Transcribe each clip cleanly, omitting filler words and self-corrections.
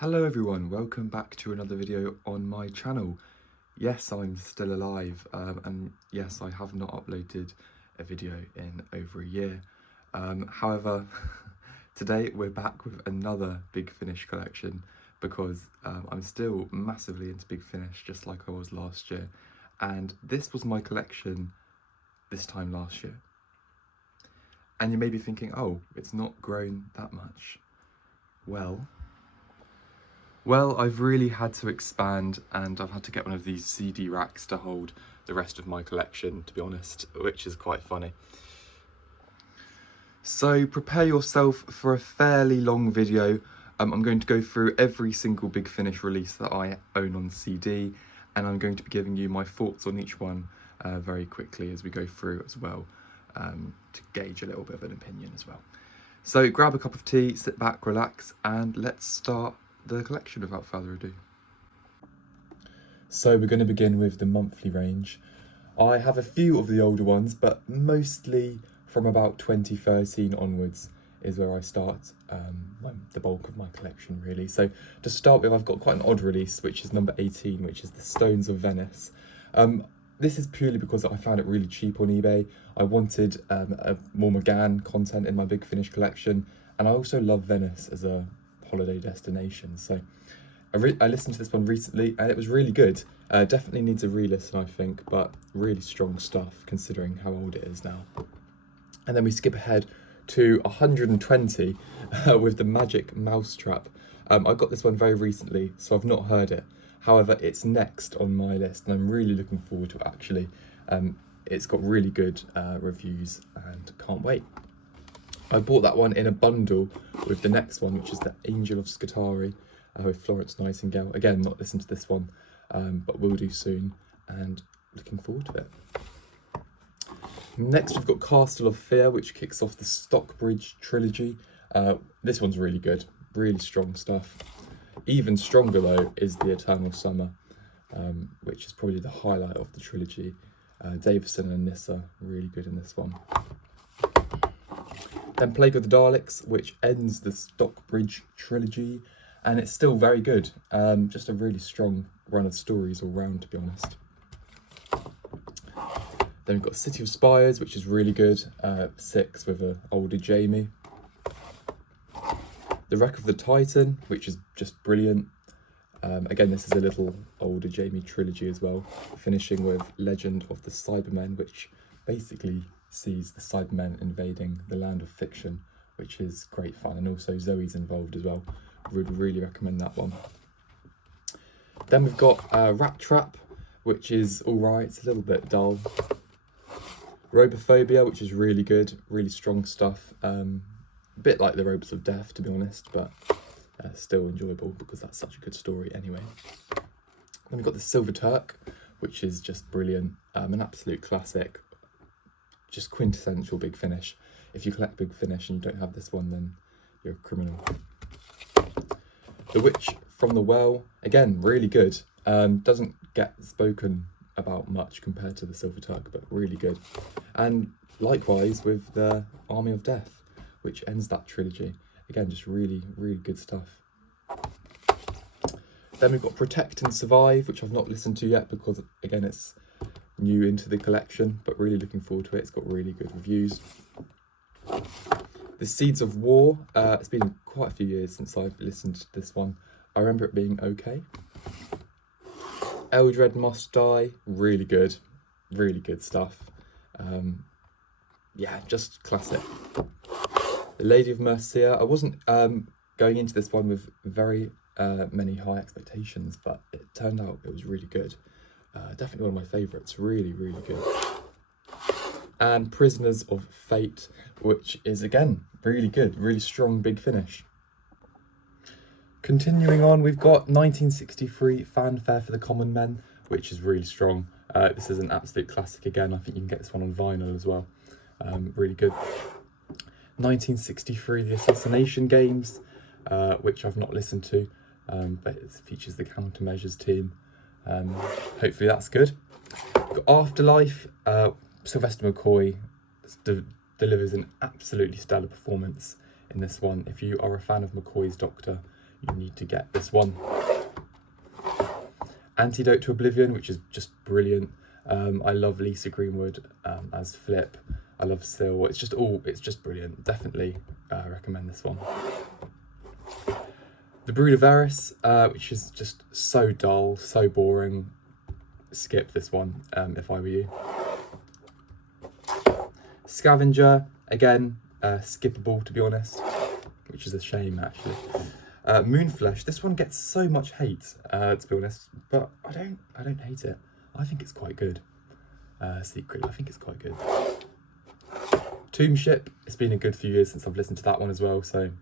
Hello everyone, welcome back to another video on my channel. Yes, I'm still alive, and yes, I have not uploaded a video in over a year. However, today we're back with another Big Finish collection because I'm still massively into Big Finish, just like I was last year. And this was my collection this time last year. And you may be thinking, oh, it's not grown that much. Well, I've really had to expand, and I've had to get one of these CD racks to hold the rest of my collection, to be honest, which is quite funny. So prepare yourself for a fairly long video. I'm going to go through every single Big Finish release that I own on CD, and I'm going to be giving you my thoughts on each one very quickly as we go through as well, to gauge a little bit of an opinion as well. So grab a cup of tea, sit back, relax, and let's start the collection without further ado. So we're going to begin with the monthly range. I have a few of the older ones, but mostly from about 2013 onwards is where I start the bulk of my collection, really. So to start with, I've got quite an odd release, which is number 18, which is the Stones of Venice. This is purely because I found it really cheap on eBay. I wanted a more McGann content in my Big Finish collection, and I also love Venice as a holiday destination. So I listened to this one recently and it was really good. Definitely needs a re-listen, I think, but really strong stuff considering how old it is now. And then we skip ahead to 120 with the Magic Mousetrap. I got this one very recently, so I've not heard it. However, it's next on my list and I'm really looking forward to it actually. It's got really good reviews and can't wait. I bought that one in a bundle with the next one, which is the Angel of Scutari with Florence Nightingale. Again, not listened to this one, but will do soon, and looking forward to it. Next, we've got Castle of Fear, which kicks off the Stockbridge trilogy. This one's really good, really strong stuff. Even stronger, though, is the Eternal Summer, which is probably the highlight of the trilogy. Davison and Nissa, really good in this one. Then Plague of the Daleks, which ends the Stockbridge trilogy, and it's still very good. Just a really strong run of stories all round, to be honest. Then we've got City of Spires, which is really good. 6 with an older Jamie. The Wreck of the Titan, which is just brilliant. Again, this is a little older Jamie trilogy as well, finishing with Legend of the Cybermen, which basically sees the Cybermen invading the land of fiction, which is great fun, and also Zoe's involved as well. Would really recommend that one. Then we've got Rat Trap, which is alright, it's a little bit dull. Robophobia, which is really good, really strong stuff. A bit like the Ropes of Death, to be honest, but still enjoyable because that's such a good story anyway. Then we've got the Silver Turk, which is just brilliant, an absolute classic. Just quintessential Big Finish. If you collect Big Finish and you don't have this one, then you're a criminal. The Witch from the Well, again, really good. Doesn't get spoken about much compared to the Silver Turk, but really good. And likewise with the Army of Death, which ends that trilogy. Again, just really, really good stuff. Then we've got Protect and Survive, which I've not listened to yet because, again, it's new into the collection, but really looking forward to it. It's got really good reviews. The Seeds of War, it's been quite a few years since I've listened to this one. I remember it being okay. Eldred Must Die, really good stuff. Yeah, just classic. The Lady of Mercia, I wasn't going into this one with very many high expectations, but it turned out it was really good. Definitely one of my favourites, really, really good. And Prisoners of Fate, which is, again, really good, really strong Big Finish. Continuing on, we've got 1963 Fanfare for the Common Men, which is really strong. This is an absolute classic again. I think you can get this one on vinyl as well. Really good. 1963 The Assassination Games, which I've not listened to, but it features the Countermeasures team. Hopefully that's good. Got Afterlife. Sylvester McCoy delivers an absolutely stellar performance in this one. If you are a fan of McCoy's Doctor, you need to get this one. Antidote to Oblivion, which is just brilliant. I love Lisa Greenwood as Flip. I love Syl. It's just brilliant. Definitely recommend this one. The Brood of Eris, which is just so dull, so boring. Skip this one if I were you. Scavenger, again, skippable to be honest, which is a shame actually. Moonflesh, this one gets so much hate to be honest, but I don't hate it. I think it's quite good. Secret, I think it's quite good. Tombship, it's been a good few years since I've listened to that one as well, so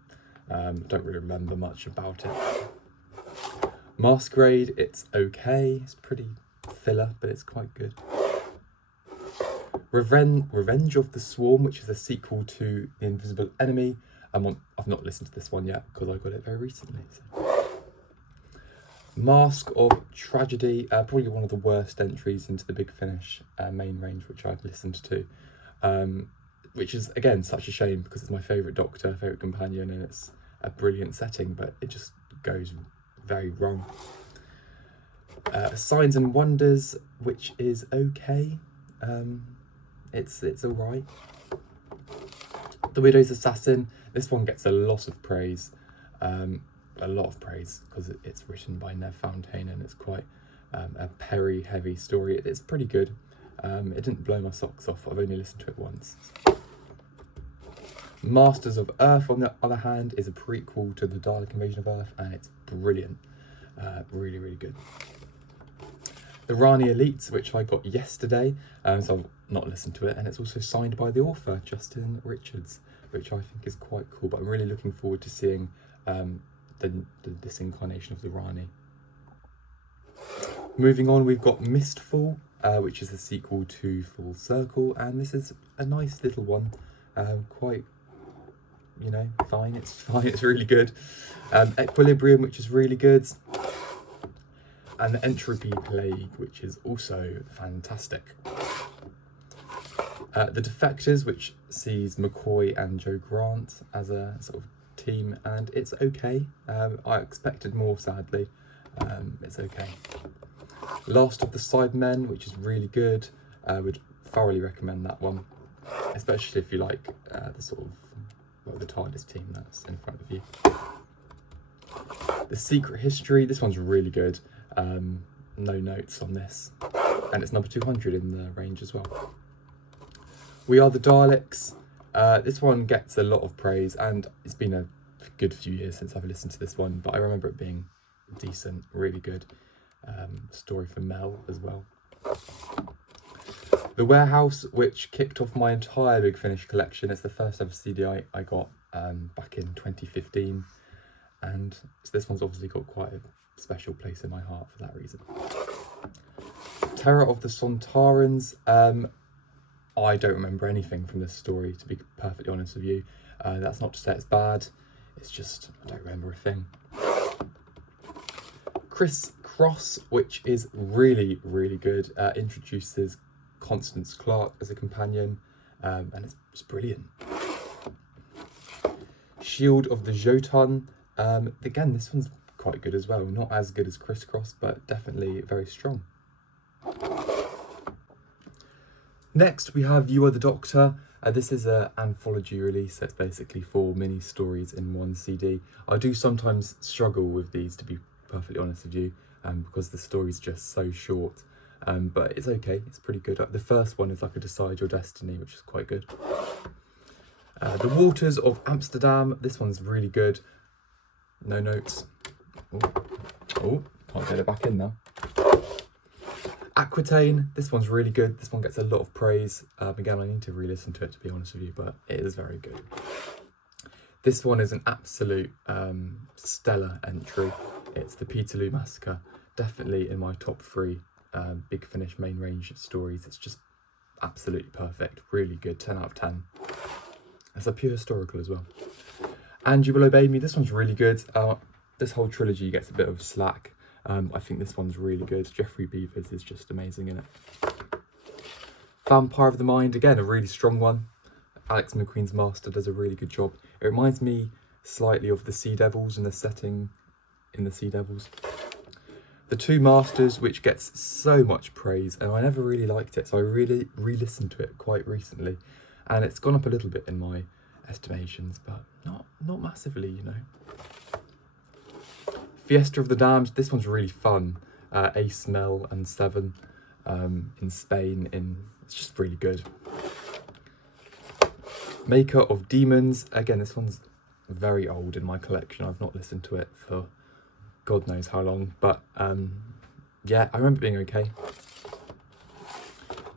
don't really remember much about it. Masquerade, it's okay, it's pretty filler, but it's quite good. Revenge of the Swarm, which is a sequel to The Invisible Enemy. I've not listened to this one yet because I got it very recently. So. Mask of Tragedy, probably one of the worst entries into the Big Finish main range which I've listened to, which is again such a shame because it's my favourite Doctor, favourite companion, and it's a brilliant setting, but it just goes very wrong. Signs and Wonders, which is okay. It's alright. The Widow's Assassin, this one gets a lot of praise because it's written by Nev Fountain and it's quite a Perry heavy story. It's pretty good. It didn't blow my socks off. I've only listened to it once. Masters of Earth, on the other hand, is a prequel to the Dalek Invasion of Earth, and it's brilliant. Really, really good. The Rani Elites, which I got yesterday, so I've not listened to it, and it's also signed by the author, Justin Richards, which I think is quite cool, but I'm really looking forward to seeing this incarnation of the Rani. Moving on, we've got Mistfall, which is a sequel to Full Circle, and this is a nice little one, quite, fine, it's really good. Equilibrium, which is really good. And the Entropy Plague, which is also fantastic. The Defectors, which sees McCoy and Joe Grant as a sort of team, and it's okay. I expected more, sadly. It's okay. Last of the Sidemen, which is really good. Would thoroughly recommend that one, especially if you like the sort of the TARDIS team that's in front of you. The Secret History, this one's really good. No notes on this, and it's number 200 in the range as well. We Are the Daleks. This one gets a lot of praise, and it's been a good few years since I've listened to this one, but I remember it being decent, really good. Story for Mel as well. The Warehouse, which kicked off my entire Big Finish collection. It's the first ever CD I got back in 2015, and this one's obviously got quite a special place in my heart for that reason. Terror of the Sontarans. I don't remember anything from this story, to be perfectly honest with you. That's not to say it's bad, it's just I don't remember a thing. Criss Cross, which is really, really good, introduces Constance Clark as a companion, and it's brilliant. Shield of the Jotun. Again, this one's quite good as well. Not as good as Criss Cross, but definitely very strong. Next, we have You Are the Doctor. This is an anthology release, so it's basically 4 mini stories in one CD. I do sometimes struggle with these, to be perfectly honest with you, because the story's just so short. But it's okay, it's pretty good. The first one is like a Decide Your Destiny, which is quite good. The Waters of Amsterdam. This one's really good. No notes. Oh, can't get it back in now. Aquitaine, this one's really good. This one gets a lot of praise. Again, I need to re-listen to it, to be honest with you, but it is very good. This one is an absolute stellar entry. It's the Peterloo Massacre. Definitely in my top 3 Big Finish main range stories. It's just absolutely perfect. Really good. 10 out of 10. It's a pure historical as well. And You Will Obey Me. This one's really good. This whole trilogy gets a bit of slack. I think this one's really good. Jeffrey Beavers is just amazing in it. Vampire of the Mind, again, a really strong one. Alex McQueen's master does a really good job. It reminds me slightly of the Sea Devils in the setting in the Sea Devils. The Two Masters, which gets so much praise, and I never really liked it, so I really re-listened to it quite recently, and it's gone up a little bit in my estimations, but not massively, you know. Fiesta of the Damned, this one's really fun. Ace, Mel and Seven in Spain, it's just really good. Maker of Demons, again, this one's very old in my collection. I've not listened to it for God knows how long, but yeah, I remember being okay.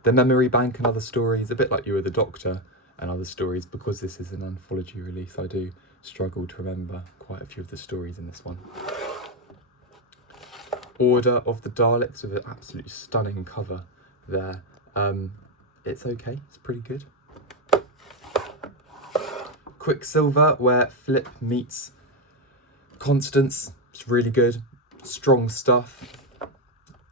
The Memory Bank and Other Stories, a bit like You Were the Doctor and Other Stories, because this is an anthology release, I do struggle to remember quite a few of the stories in this one. Order of the Daleks with an absolutely stunning cover there. It's okay, it's pretty good. Quicksilver, where Flip meets Constance, it's really good. Strong stuff.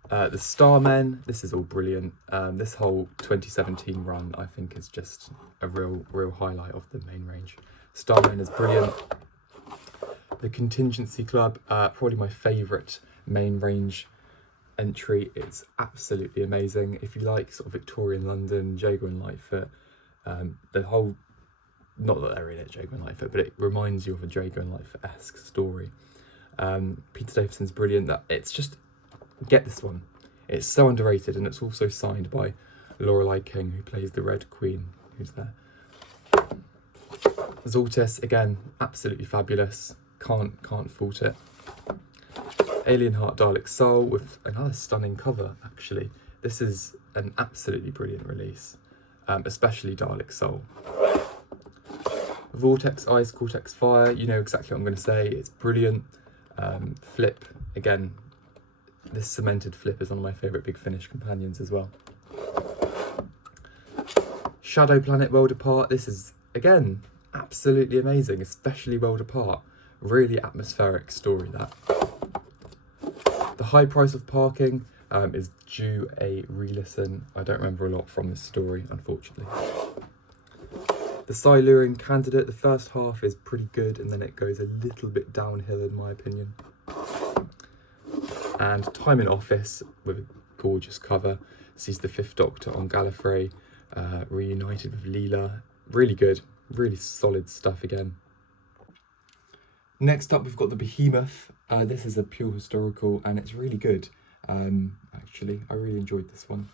The Starmen, this is all brilliant. This whole 2017 run, I think, is just a real highlight of the main range. Starmen is brilliant. The Contingency Club, probably my favourite main range entry. It's absolutely amazing. If you like sort of Victorian London, Jago and Lightfoot, the whole, not that they're in it, Jago and Lightfoot, but it reminds you of a Jago and Lightfoot-esque story. Peter Davison's brilliant. That it's just, get this one. It's so underrated, and it's also signed by Lorelei King, who plays the Red Queen, who's there. Zoltis, again, absolutely fabulous. Can't fault it. Alien Heart Dalek Soul with another stunning cover, actually. This is an absolutely brilliant release, especially Dalek Soul. Vortex Ice, Cortex Fire, you know exactly what I'm going to say. It's brilliant. Flip, again, this cemented Flip is one of my favourite Big Finish companions as well. Shadow Planet World Apart, this is, again, absolutely amazing, especially World Apart. Really atmospheric story, that. The High Price of Parking is due a re-listen. I don't remember a lot from this story, unfortunately. The Silurian Candidate, the first half is pretty good, and then it goes a little bit downhill in my opinion. And Time in Office, with a gorgeous cover, sees the Fifth Doctor on Gallifrey, reunited with Leela. Really good, really solid stuff again. Next up, we've got the Behemoth. This is a pure historical, and it's really good. Actually, I really enjoyed this one.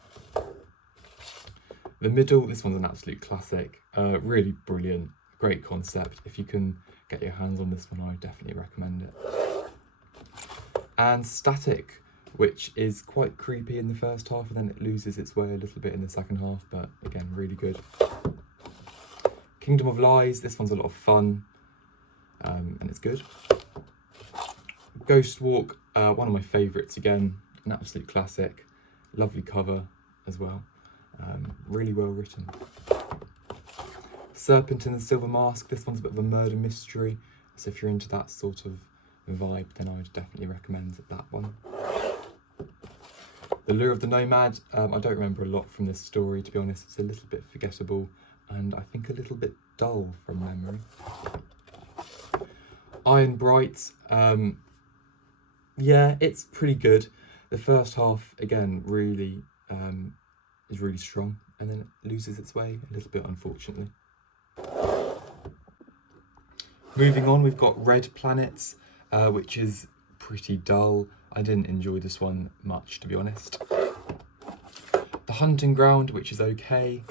The Middle, this one's an absolute classic. Really brilliant, great concept. If you can get your hands on this one, I would definitely recommend it. And Static, which is quite creepy in the first half, and then it loses its way a little bit in the second half, but again, really good. Kingdom of Lies, this one's a lot of fun, and it's good. Ghost Walk, one of my favourites again, an absolute classic. Lovely cover as well. Really well written. Serpent in the Silver Mask, this one's a bit of a murder mystery, so if you're into that sort of vibe, then I would definitely recommend that one. The Lure of the Nomad, I don't remember a lot from this story, to be honest. It's a little bit forgettable, and I think a little bit dull from memory. Iron Bright, yeah, it's pretty good. The first half, again, really is really strong, and then it loses its way a little bit, unfortunately. Moving on, we've got Red Planets, which is pretty dull. I didn't enjoy this one much, to be honest. The Hunting Ground, which is okay.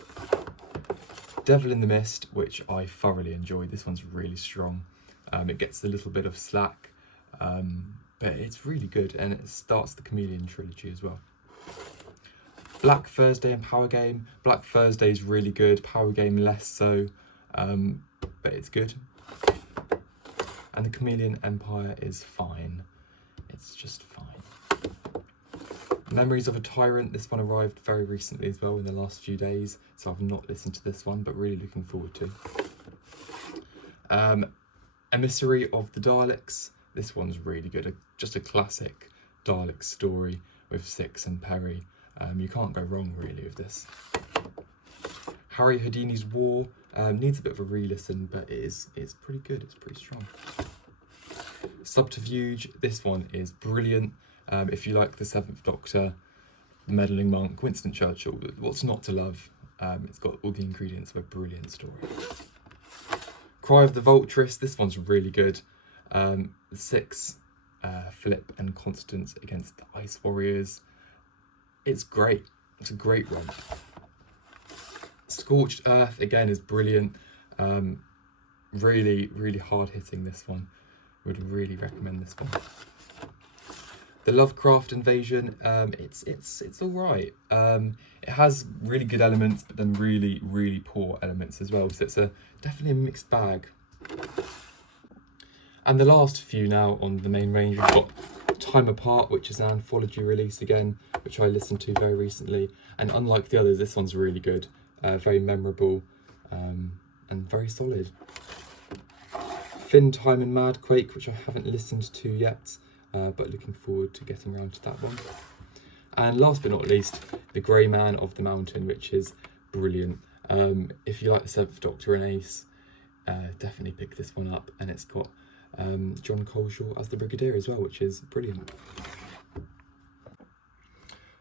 Devil in the Mist, which I thoroughly enjoyed. This one's really strong. It gets a little bit of slack, but it's really good, and it starts the Chameleon trilogy as well. Black Thursday and Power Game. Black Thursday is really good, Power Game less so, but it's good. And the Chameleon Empire is fine. It's just fine. Memories of a Tyrant. This one arrived very recently as well, in the last few days, so I've not listened to this one, but really looking forward to. Emissary of the Daleks. This one's really good. Just a classic Dalek story with Six and Perry. You can't go wrong really with this. Harry Houdini's War needs a bit of a re-listen, but it's pretty good. It's pretty strong. Subterfuge, this one is brilliant. If you like the Seventh Doctor, the Meddling Monk, Winston Churchill, what's not to love? It's got all the ingredients of a brilliant story. Cry of the Vulturess, this one's really good. The 6, Philip and Constance against the Ice Warriors. It's great. It's a great run. Scorched Earth, again, is brilliant. Really, really hard hitting, this one. Would really recommend this one. The Lovecraft Invasion, it's all right. It has really good elements, but then really, really poor elements as well. So it's definitely a mixed bag. And the last few now on the main range, we've got Time Apart, which is an anthology release again, which I listened to very recently. And unlike the others, this one's really good, very memorable, and very solid. Finn, Time and Madquake, which I haven't listened to yet, but looking forward to getting around to that one. And last but not least, The Grey Man of the Mountain, which is brilliant. If you like the Seventh Doctor and Ace, definitely pick this one up. And it's got John Coleshaw as the Brigadier as well, which is brilliant.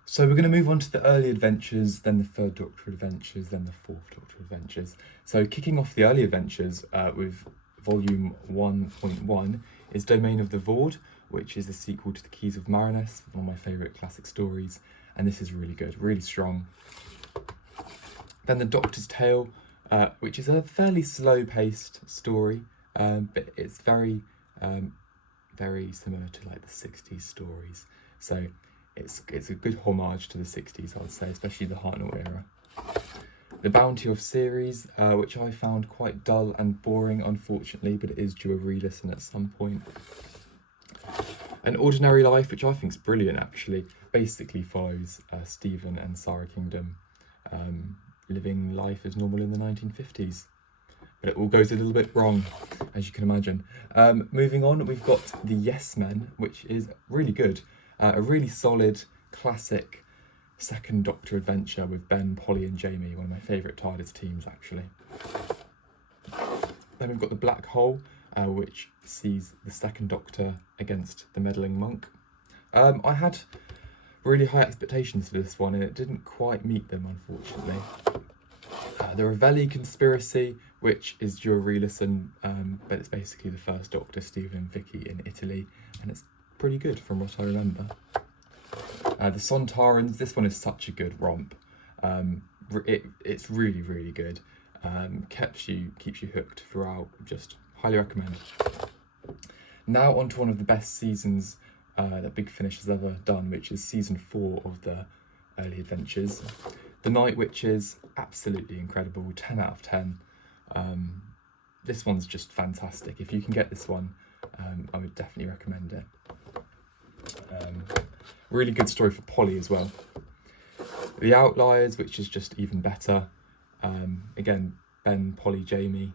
So we're going to move on to the early adventures, then the Third Doctor adventures, then the Fourth Doctor adventures. So kicking off the early adventures with Volume 1.1 is Domain of the Void, which is the sequel to The Keys of Marinus, one of my favourite classic stories, and this is really good, really strong. Then The Doctor's Tale, which is a fairly slow-paced story, but it's very, very similar to like the 60s stories. So it's a good homage to the 60s, I would say, especially the Hartnell era. The Bounty of Series, which I found quite dull and boring, unfortunately, but it is due a re-listen at some point. An Ordinary Life, which I think is brilliant, actually, basically follows Stephen and Sarah Kingdom living life as normal in the 1950s. But it all goes a little bit wrong, as you can imagine. Moving on, we've got The Yes Men, which is really good. A really solid, classic Second Doctor adventure with Ben, Polly and Jamie, one of my favourite TARDIS teams, actually. Then we've got The Black Hole, which sees the Second Doctor against the Meddling Monk. I had really high expectations for this one, and it didn't quite meet them, unfortunately. The Ravelli Conspiracy, which is due a re-listen, but it's basically the First Doctor, Stephen and Vicky in Italy, and it's pretty good from what I remember. The Sontarans, this one is such a good romp. It's really, really good. Keeps you hooked throughout. Just highly recommend. Now on to one of the best seasons that Big Finish has ever done, which is season 4 of the early adventures. The Night Witches, absolutely incredible, 10 out of 10. This one's just fantastic. If you can get this one, I would definitely recommend it. Really good story for Polly as well. The Outliers, which is just even better. Again, Ben, Polly, Jamie,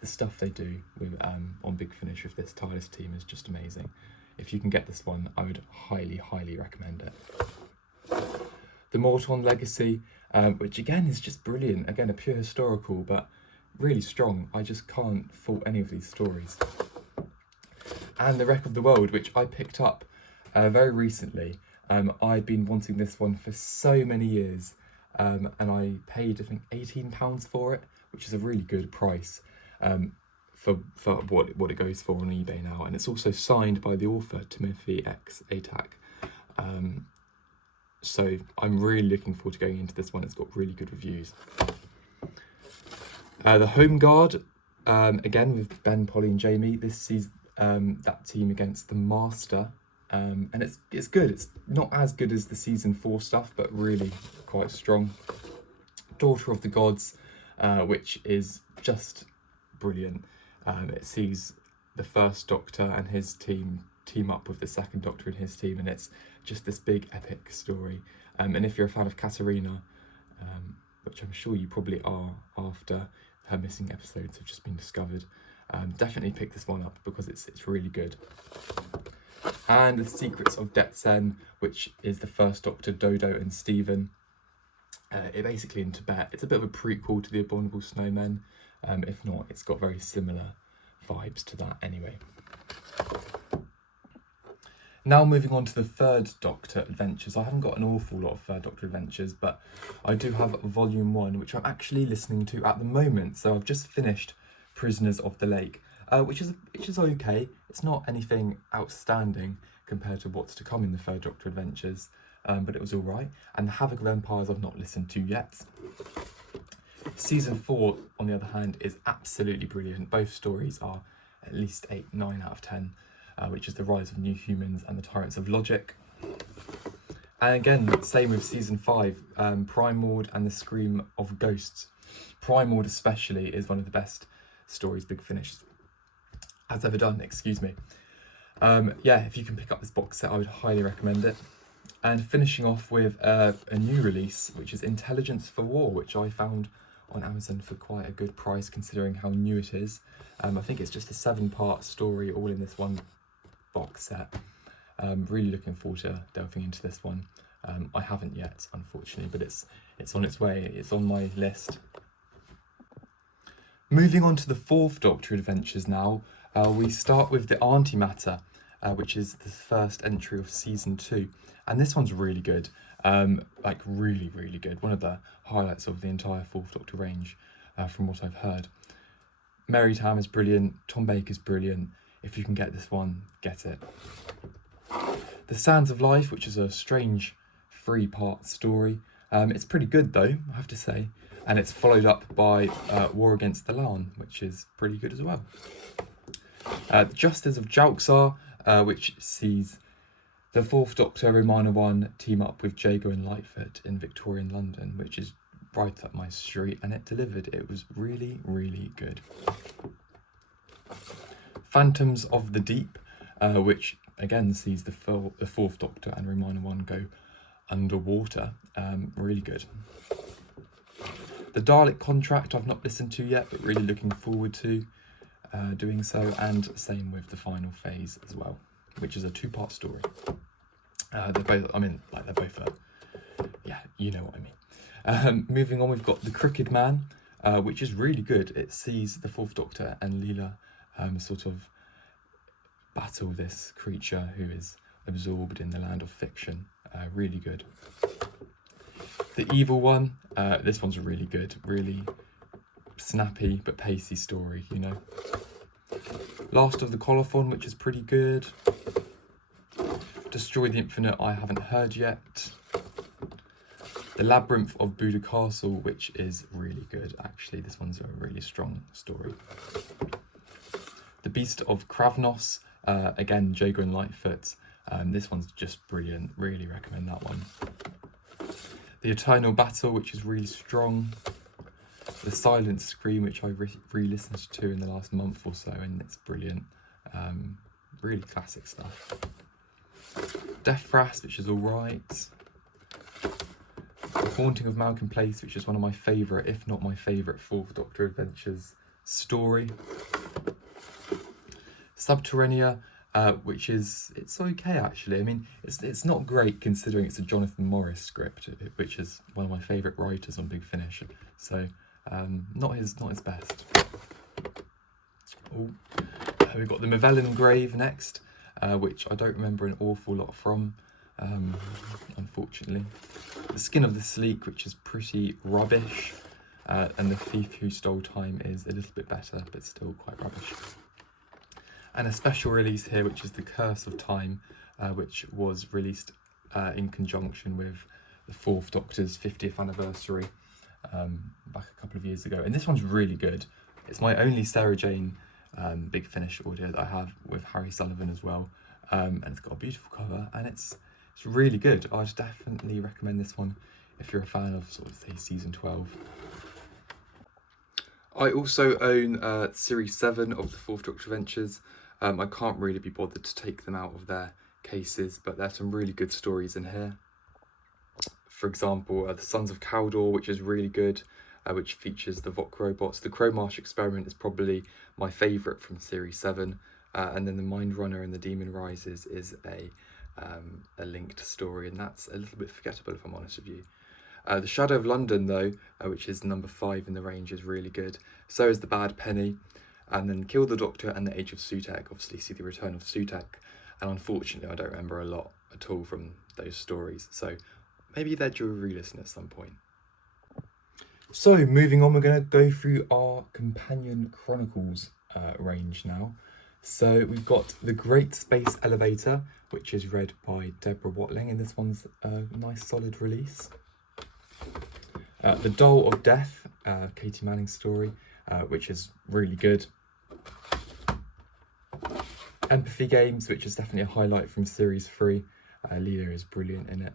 the stuff they do with on Big Finish with this TARDIS team is just amazing. If you can get this one, I would highly, highly recommend it. The Morton Legacy, which again is just brilliant. Again, a pure historical, but really strong. I just can't fault any of these stories. And The Wreck of the World, which I picked up very recently. I'd been wanting this one for so many years, and I paid, I think, £18 for it, which is a really good price for what it goes for on eBay now. And it's also signed by the author, Timothy X. Atack. So I'm really looking forward to going into this one. It's got really good reviews. The Home Guard, again with Ben, Polly and Jamie. This sees that team against the Master. And it's good. It's not as good as the season 4 stuff, but really quite strong. Daughter of the Gods, which is just brilliant. It sees the First Doctor and his team up with the Second Doctor and his team, and it's just this big epic story. And if you're a fan of Katarina, which I'm sure you probably are after her missing episodes have just been discovered, definitely pick this one up because it's really good. And The Secrets of Detsen, which is the First Doctor, Dodo and Stephen. It basically in Tibet. It's a bit of a prequel to The Abominable Snowmen. If not, it's got very similar vibes to that anyway. Now moving on to the Third Doctor Adventures. I haven't got an awful lot of Third Doctor Adventures, but I do have Volume 1, which I'm actually listening to at the moment. So I've just finished Prisoners of the Lake, which is okay. It's not anything outstanding compared to what's to come in the Third Doctor Adventures, but it was all right. And the Havoc of Empires I've not listened to yet. Season 4, on the other hand, is absolutely brilliant. Both stories are at least 8, 9 out of 10, which is the Rise of New Humans and the Tyrants of Logic. And again, same with Season 5, Primord and the Scream of Ghosts. Primord especially is one of the best stories Big Finish has ever done, excuse me. Yeah, if you can pick up this box set, I would highly recommend it. And finishing off with a new release, which is Intelligence for War, which I found on Amazon for quite a good price considering how new it is. I think it's just a 7-part story all in this one box set. Really looking forward to delving into this one. I haven't yet, unfortunately, but it's on its way. It's on my list. Moving on to the Fourth Doctor Adventures now, we start with the Antimatter, which is the first entry of Season 2. And this one's really good, like really, really good. One of the highlights of the entire Fourth Doctor range, from what I've heard. Mary Tam is brilliant, Tom Baker's brilliant. If you can get this one, get it. The Sands of Life, which is a strange 3-part story. It's pretty good though, I have to say. And it's followed up by War Against the Larn, which is pretty good as well. Justice of Jalxar, which sees the Fourth Doctor, Romana 1, team up with Jago and Lightfoot in Victorian London, which is right up my street, and it delivered. It was really, really good. Phantoms of the Deep, which again sees the Fourth Doctor and Romana 1 go underwater. Really good. The Dalek Contract I've not listened to yet, but really looking forward to doing so, and same with the Final Phase as well, which is a 2-part story. They're both, they're both, yeah, you know what I mean. Moving on, we've got The Crooked Man, which is really good. It sees the Fourth Doctor and Leela sort of battle this creature who is absorbed in the land of fiction. Really good. The Evil One, this one's really good, really snappy but pacey story, you know. Last of the Colophon, which is pretty good. Destroy the Infinite, I haven't heard yet. The Labyrinth of Buda Castle, which is really good, actually. This one's a really strong story. The Beast of Kravnos, again, Jago and Lightfoot. This one's just brilliant, really recommend that one. The Eternal Battle, which is really strong. The Silent Scream, which I re-listened to in the last month or so, and it's brilliant. Really classic stuff. Death Rasp, which is alright. The Haunting of Malcolm Place, which is one of my favourite, if not my favourite, Fourth Doctor Adventures story. Subterranea, which is, it's okay actually. I mean, it's not great considering it's a Jonathan Morris script, which is one of my favourite writers on Big Finish. So, not his best. Oh, we've got the Mavellan Grave next, which I don't remember an awful lot from, unfortunately. The Skin of the Sleek, which is pretty rubbish, and The Thief Who Stole Time is a little bit better, but still quite rubbish. And a special release here, which is The Curse of Time, which was released in conjunction with the Fourth Doctor's 50th anniversary back a couple of years ago. And this one's really good. It's my only Sarah Jane Big Finish audio that I have with Harry Sullivan as well. And it's got a beautiful cover, and it's really good. I'd definitely recommend this one if you're a fan of sort of, say, season 12. I also own Series 7 of the Fourth Doctor Adventures. I can't really be bothered to take them out of their cases, but there's some really good stories in here. For example, The Sons of Cawdor, which is really good, which features the Vok robots. The Crowmarsh Experiment is probably my favourite from Series 7. And then The Mind Runner and The Demon Rises is a linked story, and that's a little bit forgettable if I'm honest with you. The Shadow of London, though, which is number 5 in the range, is really good. So is The Bad Penny. And then Kill the Doctor and The Age of Sutekh, obviously see The Return of Sutekh. and unfortunately I don't remember a lot at all from those stories, so maybe they're due a re-listen at some point. So moving on, we're going to go through our Companion Chronicles range now. So we've got The Great Space Elevator, which is read by Deborah Watling, and this one's a nice solid release. The Doll of Death, Katie Manning's story, which is really good. Empathy Games, which is definitely a highlight from Series 3. Leela is brilliant in it.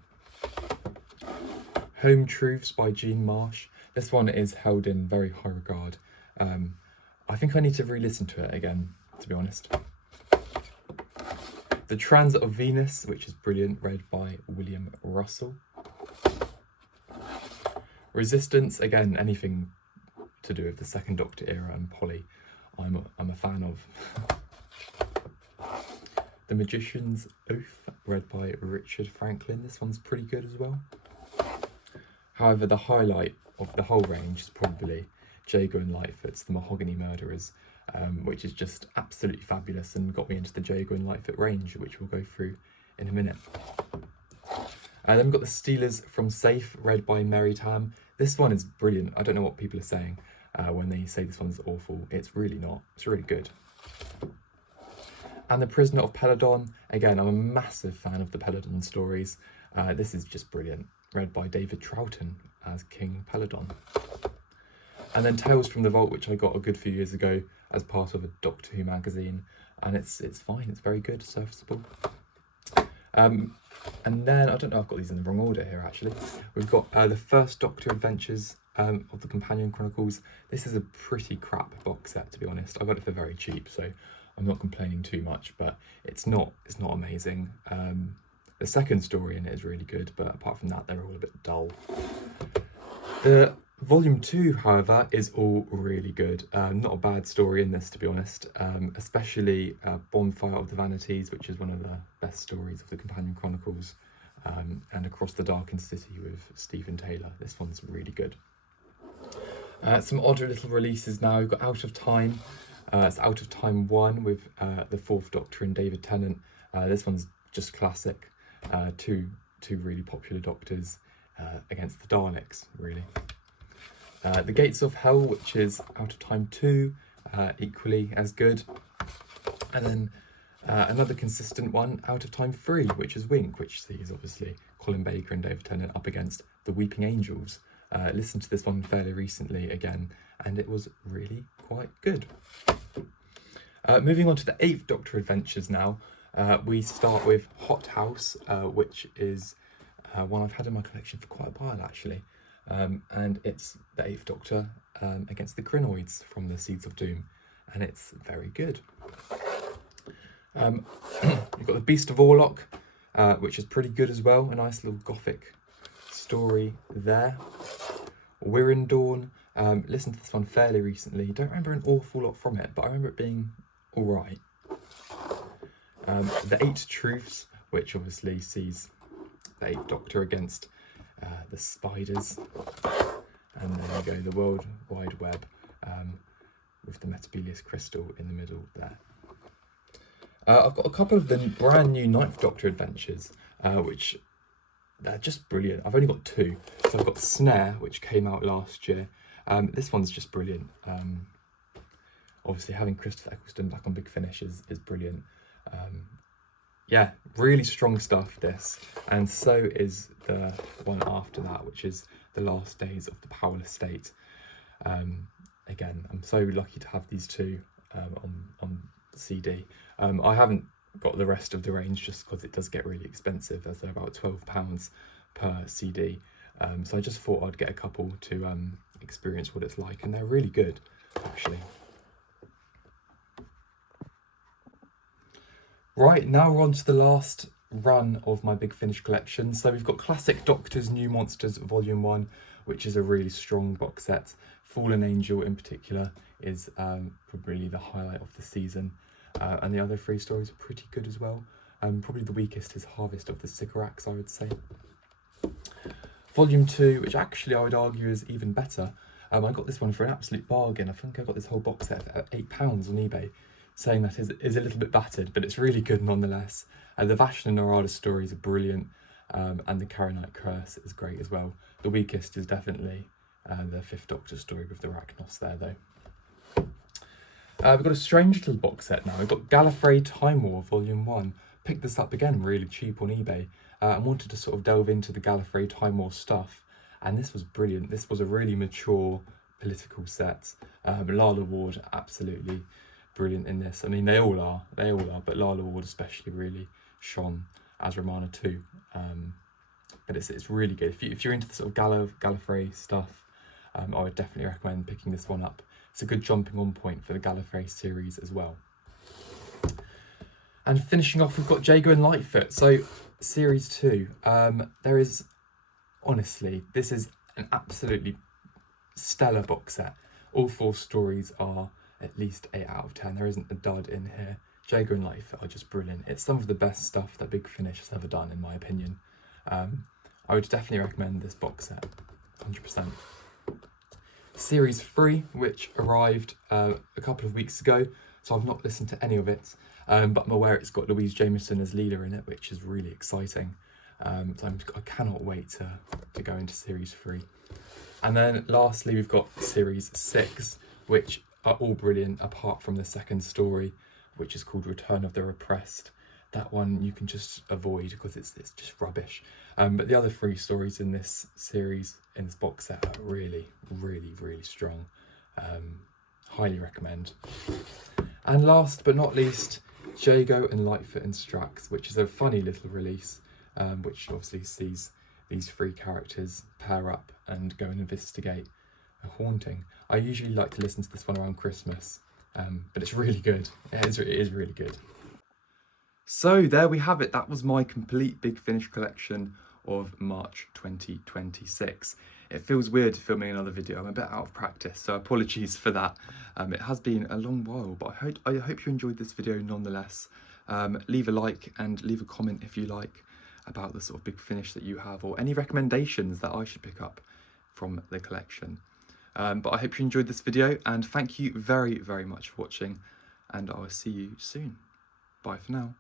Home Truths by Jean Marsh. This one is held in very high regard. I think I need to re-listen to it again, to be honest. The Transit of Venus, which is brilliant, read by William Russell. Resistance, again, anything to do with the Second Doctor era and Polly, I'm a fan of. The Magician's Oath, read by Richard Franklin. This one's pretty good as well. However, the highlight of the whole range is probably Jago and Lightfoot's The Mahogany Murderers, which is just absolutely fabulous and got me into the Jago and Lightfoot range, which we'll go through in a minute. And then we've got The Stealers from Safe, read by Mary Tam. This one is brilliant. I don't know what people are saying when they say this one's awful. It's really not. It's really good. And The Prisoner of Peladon. Again, I'm a massive fan of the Peladon stories. This is just brilliant, read by David Troughton as King Peladon. And then Tales from the Vault, which I got a good few years ago as part of a Doctor Who magazine, and it's fine, it's very good, serviceable. And then, I don't know, I've got these in the wrong order here actually. We've got the First Doctor Adventures of the Companion Chronicles. This is a pretty crap box set, to be honest. I got it for very cheap, so I'm not complaining too much, but it's not amazing. The second story in it is really good, but apart from that, they're all a bit dull. The Volume 2, however, is all really good. Not a bad story in this, to be honest, especially Bonfire of the Vanities, which is one of the best stories of the Companion Chronicles, and Across the Darkened City with Stephen Taylor. This one's really good. Some odder little releases now. We've got Out of Time. It's Out of Time 1 with the Fourth Doctor and David Tennant. This one's just classic. Two really popular Doctors against the Daleks, really. The Gates of Hell, which is Out of Time 2, equally as good. And then another consistent one, Out of Time 3, which is Wink, which sees obviously Colin Baker and David Tennant up against the Weeping Angels. Listened to this one fairly recently again, and it was really quite good. Moving on to the 8th Doctor Adventures now, we start with Hot House, which is one I've had in my collection for quite a while actually. And it's the 8th Doctor against the Crinoids from the Seeds of Doom, and it's very good. You've got the Beast of Orlok, which is pretty good as well, a nice little gothic story there. Wirren Dawn, listened to this one fairly recently, don't remember an awful lot from it, but I remember it being alright. The 8 Truths, which obviously sees the 8th Doctor against the spiders, and there you go, the World Wide Web with the Metabelius crystal in the middle there. I've got a couple of the brand new 9th Doctor Adventures, which they're just brilliant. I've only got 2. So I've got Snare, which came out last year. This one's just brilliant. Obviously having Christopher Eccleston back on Big Finish is brilliant. Yeah, really strong stuff, this. And so is the one after that, which is The Last Days of the Powerless State. Again, I'm so lucky to have these two on CD. I haven't got the rest of the range just because it does get really expensive, as they're about £12 per CD. So I just thought I'd get a couple to experience what it's like, and they're really good, actually. Right, now we're on to the last run of my Big Finish collection. So we've got Classic Doctors, New Monsters, Volume 1, which is a really strong box set. Fallen Angel in particular is probably the highlight of the season. And the other 3 stories are pretty good as well. Probably the weakest is Harvest of the Sycorax, I would say. Volume 2, which actually I would argue is even better. I got this one for an absolute bargain. I think I got this whole box set at £8 on eBay. saying that is a little bit battered, but it's really good nonetheless. The Vashon and Narada stories are brilliant, and the Karenite Curse is great as well. The weakest is definitely the Fifth Doctor story with the Rachnos there, though. We've got a strange little box set now. We've got Gallifrey Time War Volume 1. Picked this up again really cheap on eBay and wanted to sort of delve into the Gallifrey Time War stuff. And this was brilliant. This was a really mature political set. Lala Ward, absolutely brilliant in this. I mean, they all are, but Lala Ward especially really shone as Romana too. But it's really good. If you're into the sort of Gallifrey stuff, I would definitely recommend picking this one up. It's a good jumping on point for the Gallifrey series as well. And finishing off, we've got Jago and Lightfoot. So, Series 2. There is, honestly, this is an absolutely stellar box set. All 4 stories are at least 8 out of 10. There isn't a dud in here. Jago and Lightfoot are just brilliant. It's some of the best stuff that Big Finish has ever done, in my opinion. I would definitely recommend this box set, 100%. Series 3, which arrived a couple of weeks ago, so I've not listened to any of it, but I'm aware it's got Louise Jameson as leader in it, which is really exciting. So I cannot wait to go into Series 3. And then lastly, we've got Series 6, which are all brilliant apart from the second story, which is called Return of the Repressed. That one you can just avoid because it's just rubbish. But the other 3 stories in this series, in this box set, are really, really, really strong. Highly recommend. And last but not least, Jago and Lightfoot and Strax, which is a funny little release, which obviously sees these 3 characters pair up and go and investigate a haunting. I usually like to listen to this one around Christmas, but it's really good. It is really good. So there we have it. That was my complete Big Finish collection of March 2026. It feels weird filming another video. I'm a bit out of practice, so apologies for that. It has been a long while, but I hope you enjoyed this video nonetheless. Leave a like and leave a comment if you like about the sort of Big Finish that you have, or any recommendations that I should pick up from the collection. But I hope you enjoyed this video, and thank you very, very much for watching, and I will see you soon. Bye for now.